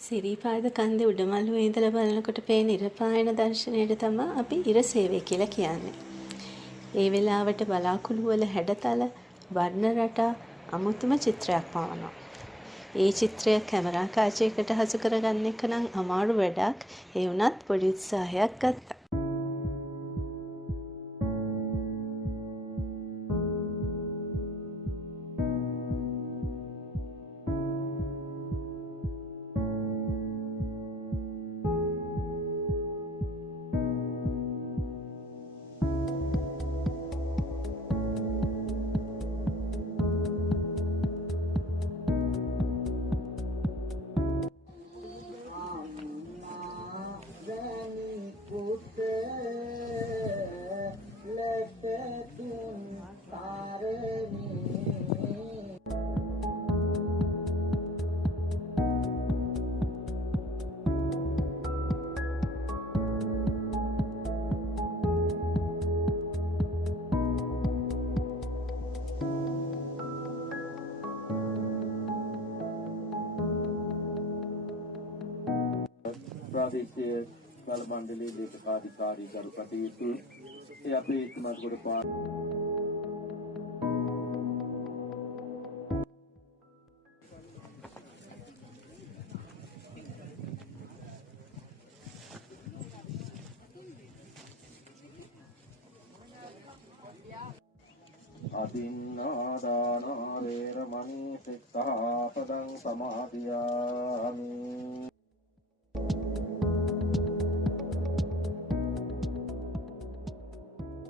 සිරිපාද කන්දේ උඩමළුවේ ඉඳලා බලනකොට පේන ඉර පායන දර්ශනයට තමයි අපි ඉර සේවය කියලා කියන්නේ. ඒ වෙලාවට බලාකුළු වල හැඩතල වර්ණ රටා අමුතුම චිත්‍රයක් පවනවා. ඒ චිත්‍රය කැමරා කාචයකට හසු කරගන්න එක නම් අමාරු වැඩක්. ඒ වුණත් පොඩි උත්සාහයක් ගත්තා. ප්‍රාදේශීය ජල මණ්ඩලයේ ලේකකාධිකාරී ගරු කටයුතු ඒ අපේ ඉක්මනට පා අදින්නාදාන වේරමණී සික්ඛාපදං සමාදියාමි